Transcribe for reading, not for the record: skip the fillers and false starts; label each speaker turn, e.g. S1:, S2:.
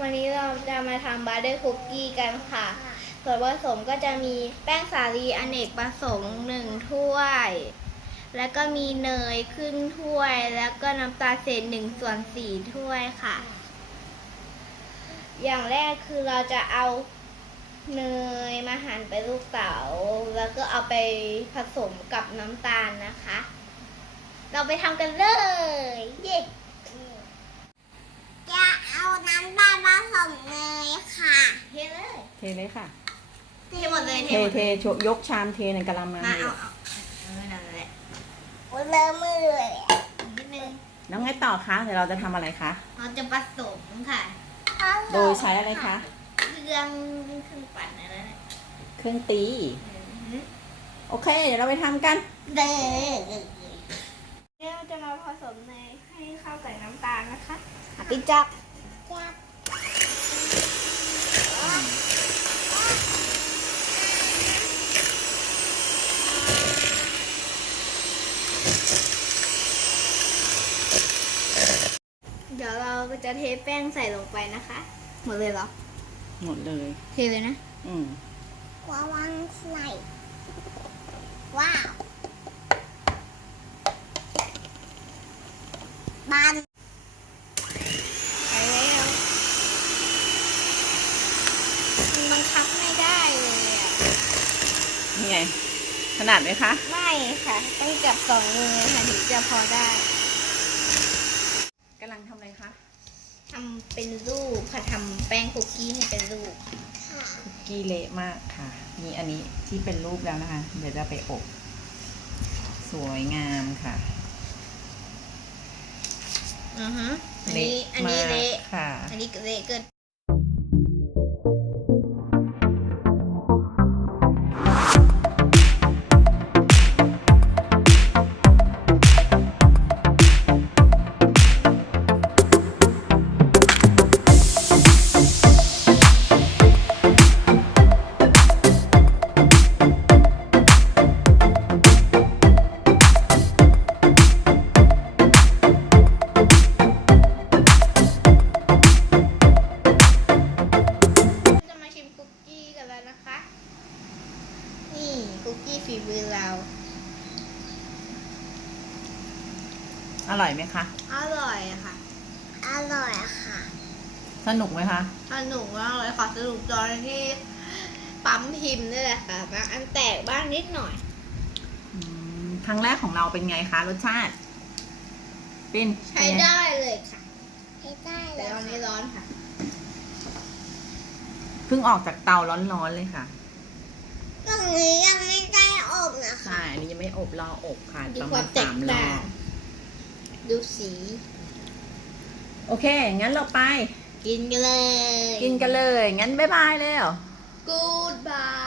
S1: วันนี้เราจะมาทำบัตเตอร์คุกกี้กันค่ะ ส่วนผสมก็จะมีแป้งสาลีอเนกประสงค์1 ถ้วย แล้วก็มีเนยครึ่งถ้วย แล้วก็น้ำตาลเศษ1/4 ถ้วยค่ะ อย่างแรกคือเราจะเอาเนยมาหั่นเป็นลูกเต๋า แล้วก็เอาไปผสมกับน้ำตาลนะคะ เราไปทำกันเลย เย้จะเอาน้ำตาลผสมเนยค่ะเทเลย
S2: เทเลยค่ะ
S1: เทหมดเลย
S2: เทยกชามเทในกะละมัง
S1: มา
S2: เลย
S1: นั่นแหละเริ่มมือเลยนิดนึง
S2: แล้วไงต่อคะเดี๋ยวเราจะทำอะไรคะ
S1: เราจะผสมค่ะ
S2: โดยใช้อะไรคะ
S1: เครื่องปั่นอะไรนะ
S2: เครื่องตีโอเคเดี๋ยวเราไปทำกัน
S1: เด้เราจะมาผสมเนยให้เข้ากับน้ำตาลนะคะปิจับเดี๋ยวเราก็จะเทแป้งใส่ลงไปนะคะ หมดเลยเหรอ
S2: หมดเลย
S1: เทเลยนะ
S3: วางใส่ว้าวบาน
S1: ไปแล้วมันบังคับไม่ได้เลยอ่ะ
S2: นี่ไงขนาดไหมคะ
S1: ไม่ค่ะ ต้องจับ2 มือค่ะถึงจะพอได้
S2: กำลังทำอะไรคะ
S1: ทำเป็นรูปค่ะทำแป้งคุกกี้ให้เป็นรูป
S2: คุกกี้เละมากค่ะนี่อันนี้ที่เป็นรูปแล้วนะคะ เดี๋ยวจะไปอบสวยงามค่ะ
S1: อือฮะอันนี้เละ
S2: ค่ะ
S1: อันนี้เละเกินจะมาชิมคุกกี้กันแล้วนะคะ นี่คุกกี้ฝีมือเรา
S2: อร่อยไหมคะ
S1: อร่อยค่ะ
S3: อร่อยค่ะ
S2: สนุกไหมคะ
S1: สนุกมากเลยค่ะสนุกตอนที่ปั๊มพิมพ์นี่แหละค่ะบางอันแตกบ้างนิดหน่อย
S2: ครั้งแรกของเราเป็นไงคะรสชาติเป็น
S1: ใช้ได้เลยค่ะ
S3: ให้ได้เล
S1: แต่
S3: ย
S1: ตอนนี้ร้อนค่ะ
S2: เพิ่งออกจากเตาร้อนๆเลยค่ะ
S3: ตรงนี้ยังไม่ได้อบนะคะ
S2: ใช่ อันนี้ยังไม่อบรออบค่ะ
S1: ดู
S2: ประ
S1: ควา
S2: มาณ
S1: มแตก
S2: 3 รอ
S1: ต่าง
S2: บ
S1: ดูสี
S2: โอเค งั้นเราไป
S1: กินกันเลย
S2: กินกันเลย งั้นบ๊ายบายเลยเหรอ
S1: Goodbye